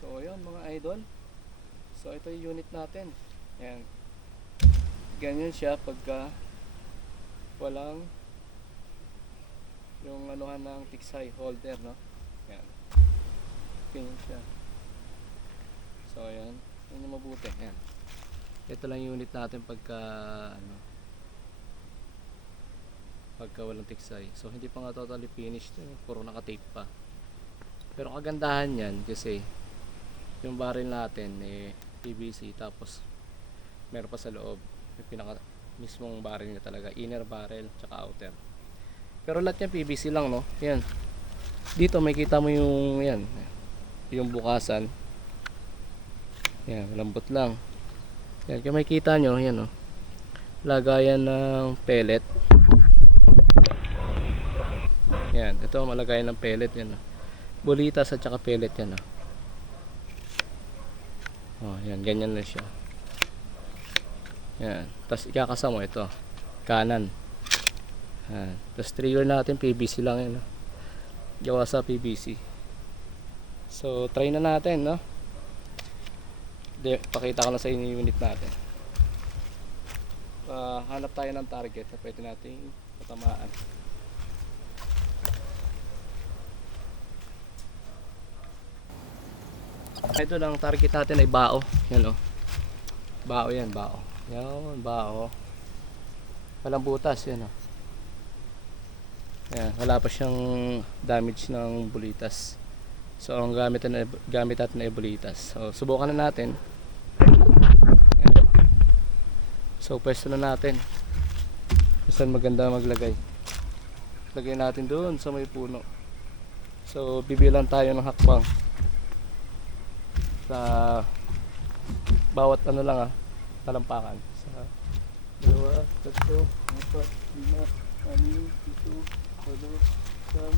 So ayun mga idol. So ito yung unit natin. Ayan. Ganyan siya pagka walang yung anuhan ng tiksay holder, no? Ayan. Ganyan siya. So ayan. Yun yung mabuti. Ayan. Ito lang yung unit natin pagka ano, pagka walang tiksay. So hindi pa nga totally finished. Puro naka-tape pa. Pero kagandahan yan kasi yung barrel natin PVC, tapos meron pa sa loob yung pinaka mismong barrel niya talaga, inner barrel tsaka outer. Pero lahat yan PVC lang, no? Yan. Dito may kita mo yung yan, yung bukasan. Yan, malambot lang. Yan, kung makikita nyo, yan, no? Lagayan ng pellet. Yan, ito malagayan ng pellet yan, no? Bulitas at saka pellet yan, no? Oh, yan, ganyan na siya. Yan. Tapos ikakasa mo ito, kanan. Yan. Tapos trigger natin PVC lang yan, no? Gawa sa PVC. So try na natin, no? Pakita ko na sa inyo yung unit natin. Hanap tayo ng target na pwede nating patamaan. Ito lang target natin ay bao. Yan, o. Bao yan, bao. Yan, bao. Walang butas, yan, o. Yan, wala pa siyang damage ng bulitas. So ang gamit natin ay bulitas. So subukan na natin. Yan. So pwesto na natin. Saan maganda maglagay. Lagay natin doon sa may puno. So bibilang tayo ng hakbang sa bawat ano lang, talampakan. Sa 2, 3, 4, 5, 6, 7, 8,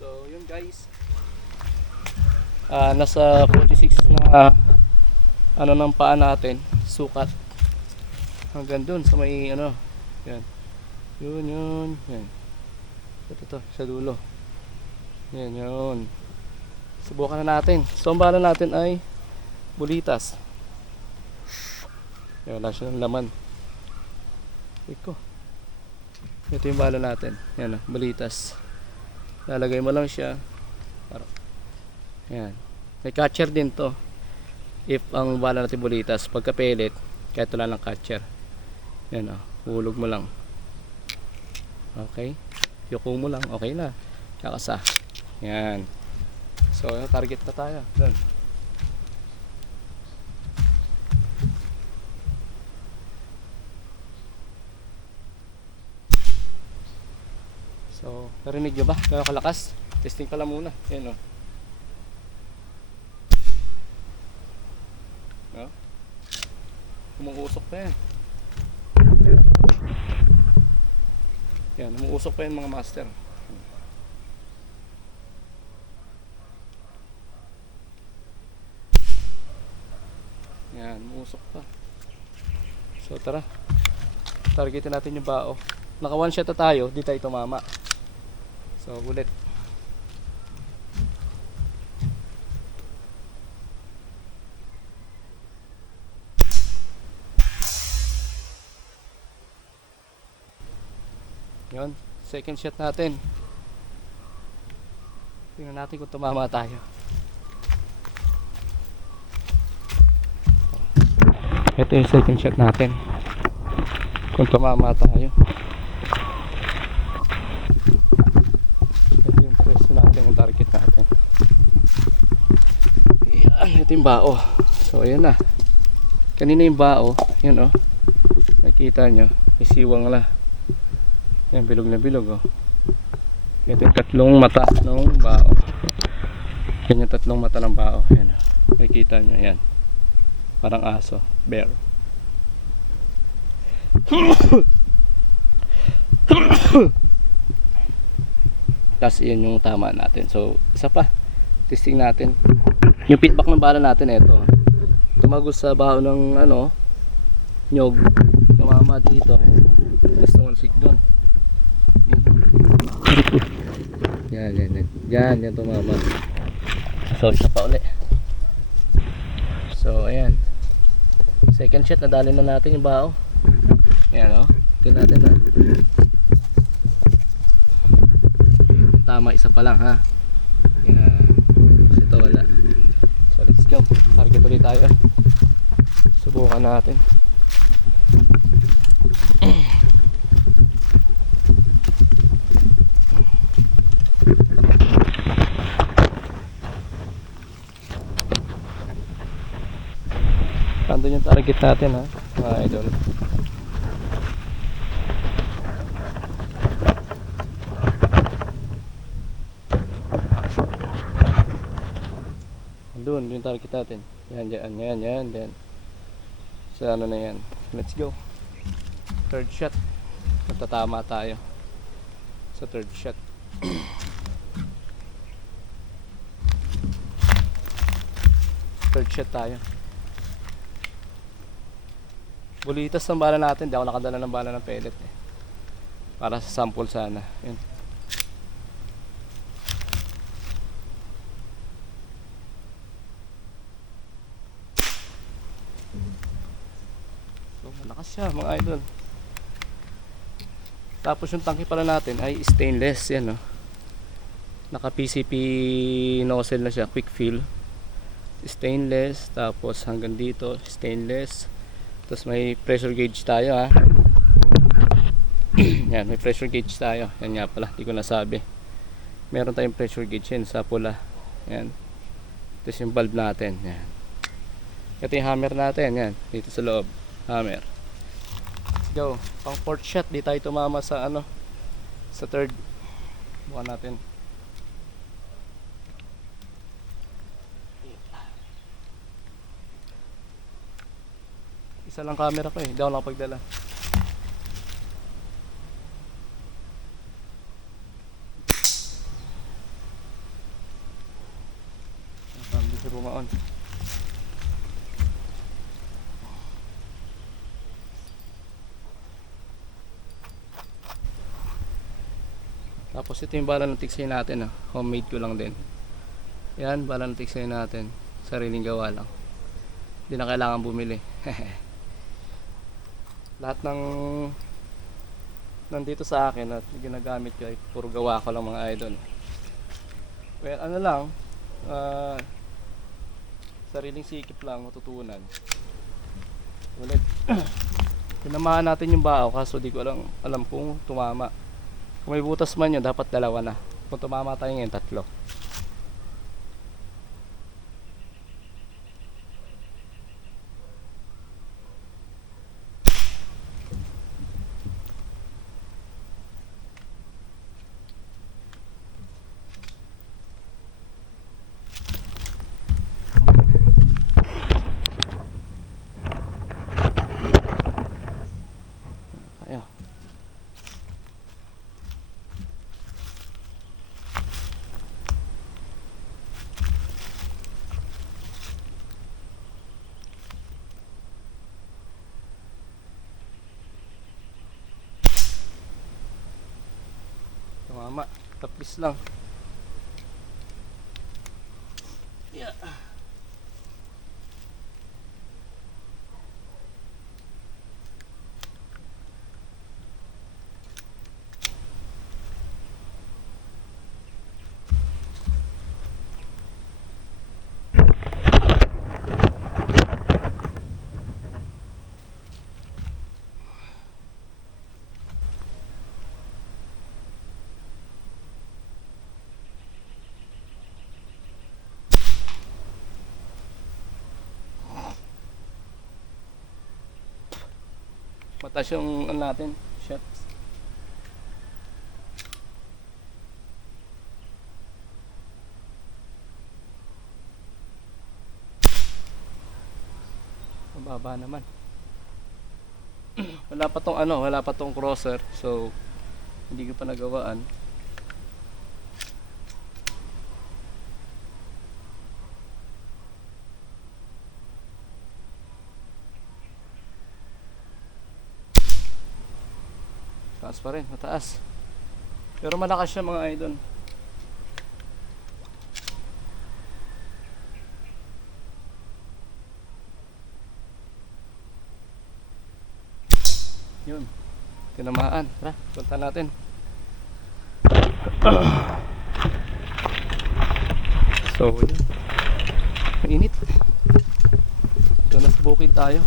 So yun guys, nasa 46 na ano ng paa natin, sukat hanggang dun sa may ano, yan, yun yan, ito sa dulo, yun. Subukan na natin. So ang bala natin ay bulitas. Yan, wala siya ng laman. Ito yung bala natin, yan, bulitas. Lalagay mo lang siya. Yan. May catcher din to. If ang bala natin bulitas, pagka pellet, kahit wala ng catcher. Yan, hulog mo lang. Okay. Yuko mo lang. Okay na. Kakasa. Yan. So, target na tayo. Doon. So, narinig nyo ba? Gano'ng kalakas? Testing pa lang muna. Ayan, o. No? Umuusok pa yan. Yan, umuusok pa yan mga master. Yan, umuusok pa. So, tara. Targetin natin yung bao. Naka one shot na tayo, di tayo tumama. So ulit. Yun, second shot natin. Tingnan natin kung tumama tayo. Ito yung second shot natin. Kung tumama tayo. Ito yung pwesto natin, yung target natin. Yan. Ito yung bao. So ayan na. Kanina yung bao. Yan oh. Nakikita nyo. May siwang la. Yan, bilog na bilog oh. Ito yung tatlong mata ng bao. Yan yung tatlong mata ng bao. Yan oh. Nakikita nyo. Yan. Parang aso. Bear. Tapos yan yung tama natin. So isa pa. Testing natin. Yung feedback ng bala natin ito. Tumagos sa bao ng ano, nyog. Tumama dito. Gusto mo sik doon. Yan, yan, yan. Yan, yan tumama. So isa pa uli. So ayan. Second shot, nadali na natin yung bao. Ayan o. Tingnan natin ha. Tama, isa pa lang ha. Ayan. Ito wala. So let's go. Target ulit tayo. Subukan natin. Nandun yung target natin ha, mga idol. Doon yung target natin. Yan, yan, yan, yan, yan. Sa ano na yan. Let's go. Third shot. Magtatama tayo sa third shot. Third shot tayo. Bulitas ng bala natin. Di ako nakadala ng bala ng pellet eh. Para sa sample sana. Yun. So malakas siya mga idol. Tapos yung tangke pala natin ay stainless. Yan oh. Naka PCP nozzle na siya. Quick fill. Stainless. Tapos hanggang dito stainless. Tapos may pressure gauge tayo ha. Yan, may pressure gauge tayo. Yan nga pala, hindi ko nasabi. Meron tayong pressure gauge yan sa pula. Yan. Tapos yung valve natin. Yan. Ito yung hammer natin. Yan, dito sa loob. Hammer. Let's go. Pang fourth shot, di tayo tumama sa ano, sa third. Bukan natin. Isa lang camera ko eh, hindi ako nakapagdala. Hindi siya bumaon. Tapos ito yung bala ng tiksay natin ah. Homemade ko lang din. Yan, bala ng tiksay natin. Sariling gawa lang. Hindi na kailangan bumili. Lahat ng nandito sa akin at ginagamit ko ay puro gawa ko lang mga idol. Well, ano lang, sariling sikip lang matutunan. Ulit. Tinamaan natin yung bao kaso di ko alam kung tumama. Kung may butas man yun, dapat dalawa na. Kung tumama tayo ngayon, tatlo. Ayan. Tumama, tapis lang. Yeah. Mataas yung ano natin, shots. Mababa naman. Wala pa tong crosser, so hindi ko pa nagawaan. Taas pa rin, mataas. Pero malakas siya mga idol. Yun. Tinamaan. Tara, punta natin. So, yun. Mainit. So, nasa bukid tayo.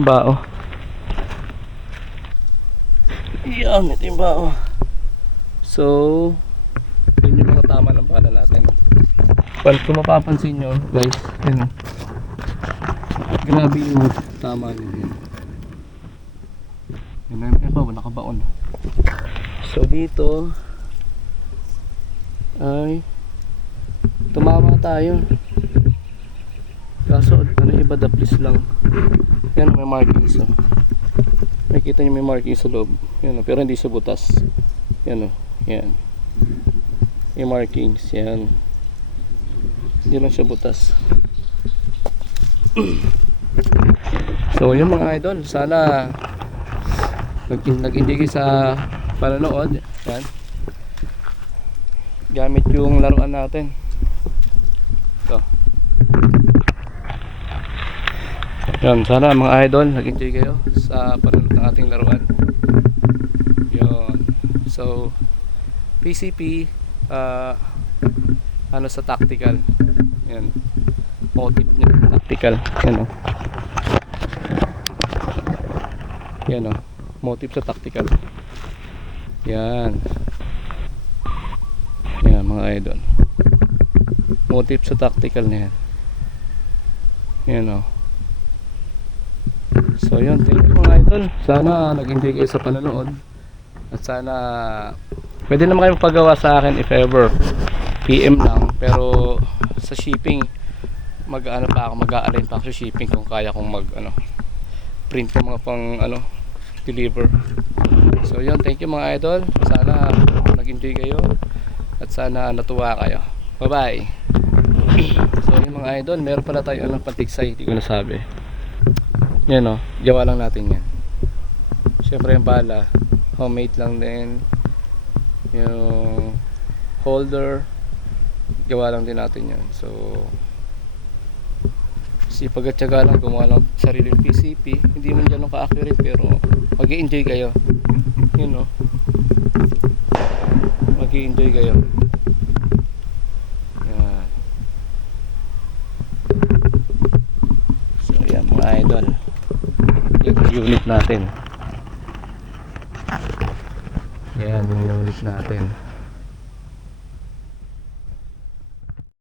Bao. Yan, ito yung bao. So, yun yung mga tama ng pala natin. Well, kung mapapansin nyo, guys, yun. Grabe yung tama nyo yun. Yun na yung nakabaon. So, dito ay tumama tayo. Kaso, ano iba, daplis lang. Yan, may markings. Oh. Nakikita nyo may marking sa loob. Yan, pero hindi sa butas. Yan o. Yan. Yung markings. Yan. Hindi lang siya butas. So yun mga idol. Sana nag-enjoy kayo sa panonood. Yan. Gamit yung laruan natin. Ito. Yan, sana mga idol nag-enjoy kayo sa panonood ng ating laruan. Yun. So PCP ano sa tactical. Yan. Motive niya tactical. Yan o. Yan o. Motive sa tactical. Yan. Yan mga idol. Motive sa tactical na yan. Yan o. So yun, thank you mga idol. Sana nag-enjoy kayo sa panonood. At sana pwede naman kayo magpagawa sa akin if ever. PM lang. Pero sa shipping mag-ano pa ako, mag-a-align pa ako sa shipping kung kaya kong print ko mga pang deliver. So yun, thank you mga idol. Sana nag-enjoy kayo. At sana natuwa kayo. Bye bye. So yun mga idol, meron pala tayo pantiksay, hindi ko nasabi. Yan o, gawa lang natin yan. Siyempre yung bala homemade lang din. Yung holder gawa lang din natin yan. So sipag at tiyaga lang, gumawa lang sariling PCP. Hindi man ganun ka-accurate pero mag-i-enjoy kayo. Yun o, mag-i-enjoy kayo. Yan. So yan mga idol, yung unit natin. Yan yung unit natin.